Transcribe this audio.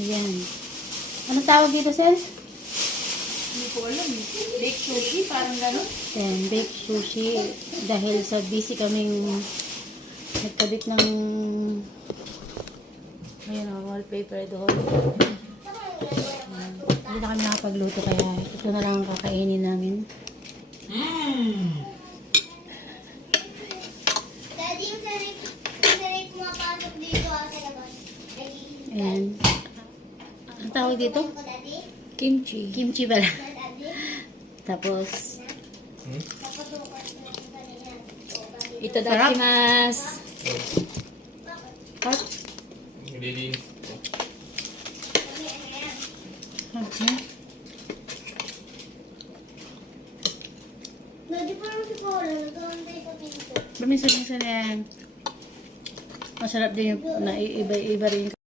Ayan. Anong tawag dito, Sel? Hindi ko alam. Baked sushi, parang gano'n. Ayan, baked sushi. Dahil sa busy kaming nagkabit ng wallpaper doon. Hindi na kami nakapagluto kaya ito na lang ang kakainin namin. Daddy, yung sanay pumapasok dito sa labas. Ayan. Ang tawag dito? Ko, Daddy? Kimchi. Kimchi pala. Daddy? Tapos, Napatukan ko na sa kanina. Itadakimasu. cut. Ready? Sabi, ano yan? Okay. Daddy, parang si Paula, nagkakantay sa pinto. Minsan yan. Masarap din yung naiiba-iba rin